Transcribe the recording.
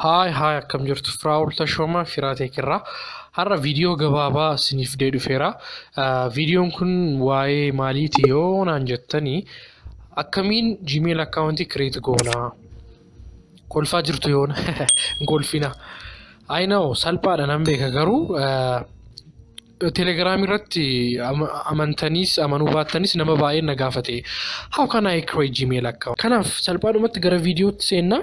هاي akkam jirtu Firaa'ol Tashoomaa Firaatee Kirraa. Har'a viidiyoo gabaabaa isiniif dhufeera. Viidiyoon kun waa'ee maaliiti yoo naan jettanii akkamiin Gmail akkaawuntii kireet goonaa? Kolfaa jirtu yoona hin kolfina. I know salphaadha nan beeka garuu Telegram irratti amantaniis amanuu baattanis nama baay'een na gaafate. How can I create Gmail account? Kanaaf salphaadhumatti gara viidiyootti seennaa.